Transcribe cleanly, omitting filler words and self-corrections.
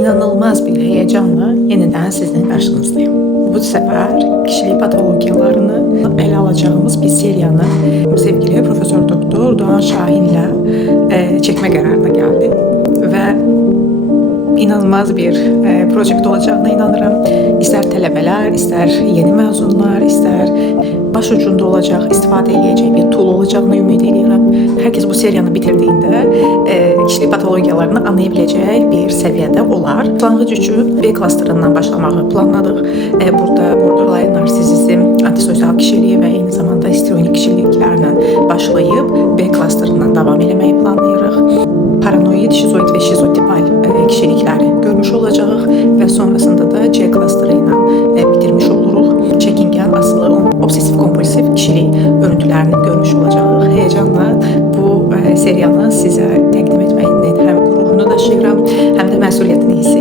İnanılmaz bir heyecanla yeniden sizin karşınızdayım. Bu sefer kişilik patologiyalarını ele alacağımız bir seriyanı sevgili Profesör Doktor Doğan Şahin'le çekme kararına geldi ve inanılmaz bir proje olacağına inanırım. İster tələbələr, ister yeni mezunlar, ister başucunda olacak, istifade edeceği bir tool olacağını ümid ediyorum. Herkes bu seriyanı bitirdiğinde kişilik patologiyalarını anlayabileceği bir seviyede olar. Başlanğıc üçün B klasterından başlamağı planladık. Burada borderline narsizm, antisosial kişiliği ve eyni zamanda histrionik kişiliklerle başlayıp B klasterından devam etmeyi planlayırıq. Paranoid, şizoid ve şizotipal kişilikleri görmüş olacağıq ve sonrasında da C klasteri ile bitirmiş oluruq. Çekingen, asılı, obsesif kompulsif kişilik örüntülerini görmüş olacağıq. Heyecanla bu seriyanı size təqdim etməyinin hem gururunu daşıyıram, hem de məsuliyyətini hiss